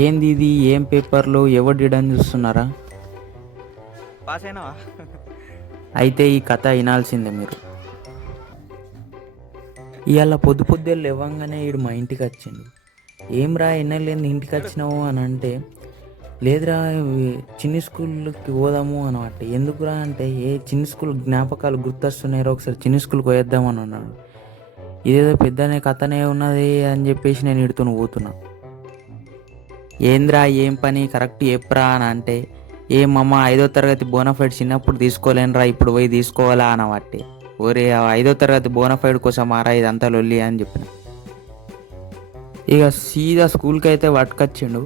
ఏంది ఇది? ఏం పేపర్లో ఎవరు డిడని చూస్తున్నారా? పాస్ అయినావా? అయితే ఈ కథ వినాల్సిందే మీరు. ఇవాళ పొద్దు పొద్దున్న లేవంగానే వీడు మా ఇంటికి వచ్చిండు. ఏం రా ఎన్నెళ్ళేంది ఇంటికి వచ్చినావు అని అంటే, లేదురా చిన్ని స్కూల్కి పోదాము అనమాట. ఎందుకురా అంటే, చిన్ని స్కూల్ జ్ఞాపకాలు గుర్తొస్తున్నారో ఒకసారి చిన్ని స్కూల్కి పోయేద్దామని అన్నాడు. ఇదేదో పెద్దనే కథనే ఉన్నది అని చెప్పేసి నేను ఇడుతూనే పోతున్నా. ఏంద్రా ఏం పని కరెక్ట్ చెప్పరా అని అంటే, ఏమమ్మ 5వ తరగతి బోనఫైడ్ చిన్నప్పుడు తీసుకోలేనురా, ఇప్పుడు పోయి తీసుకోవాలా అనబట్టి. ఓరే 5వ తరగతి బోనఫైడ్ కోసం ఆరా ఇదంతా లొల్లి అని చెప్పిన. ఇక సీదా స్కూల్కి అయితే పట్టుకొచ్చిండు.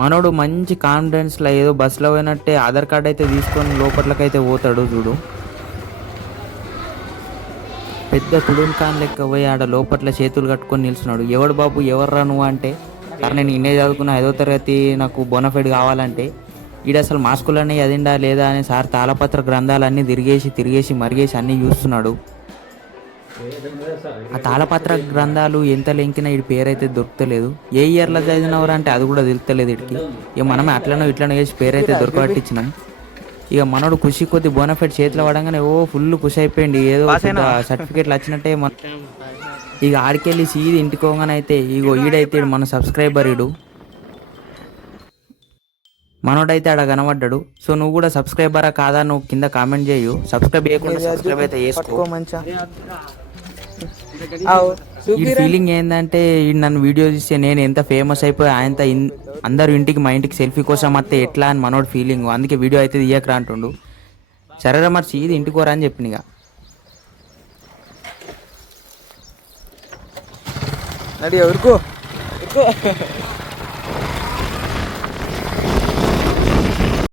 మనోడు మంచి కాన్ఫిడెన్స్లో ఏదో బస్సులో పోయినట్టే ఆధార్ కార్డు అయితే తీసుకొని లోపట్లకైతే పోతాడు చూడు. పెద్ద తుడున్ ఖాన్ లెక్క పోయి ఆడ లోపట్ల చేతులు కట్టుకొని నిల్చున్నాడు. ఎవడు బాబు ఎవర్రా నువ్వు అంటే, సార్ నేను ఇన్నే చదువుకున్న 5వ తరగతి నాకు బోనఫైడ్ కావాలంటే, ఈడ అసలు మా స్కూల్లోనే చదివిండా లేదా అని సార్ తాళపత్ర గ్రంథాలన్నీ తిరిగేసి మరిగేసి అన్నీ చూస్తున్నాడు. ఆ తాళపత్ర గ్రంథాలు ఎంత లెంకినా వీడి పేరైతే దొరుకుతలేదు. ఏ ఇయర్లో చదివినవరా అంటే అది కూడా తెలుస్తలేదు వీడికి. ఇక మనమే అట్లనో ఇట్లనో వేసి పేరైతే దొరకబట్టించినాం. ఇక మనోడు ఖుషి కొద్ది బోనఫైడ్ చేతిలో పడంగానే ఫుల్ ఖుషి అయిపోయింది. ఏదో సర్టిఫికేట్లు వచ్చినట్టే. ఇక ఆడికెళ్ళి సీది ఇంటికి పోగానే అయితే ఇగో ఈడైతే మన సబ్స్క్రైబర్ ఈడు మనోడైతే ఆడ కనబడ్డాడు. సో నువ్వు కూడా సబ్స్క్రైబరా కాదా నువ్వు కింద కామెంట్ చేయు. సబ్స్క్రైబ్ చేయకుండా సబ్స్క్రైబ్ అయితే చేసుకో. ఈ ఫీలింగ్ ఏంటంటే నన్ను వీడియో తీస్తే నేను ఎంత ఫేమస్ అయిపోయి ఆయనతో అందరు ఇంటికి మా ఇంటికి సెల్ఫీ కోసం వస్తే ఎట్లా అని మనోడు ఫీలింగ్. అందుకే వీడియో అయితే తీయకరా అంటుండు. సరేరా మరి సీది ఇంటికి పోరా అని చెప్పిన. ఎవరికో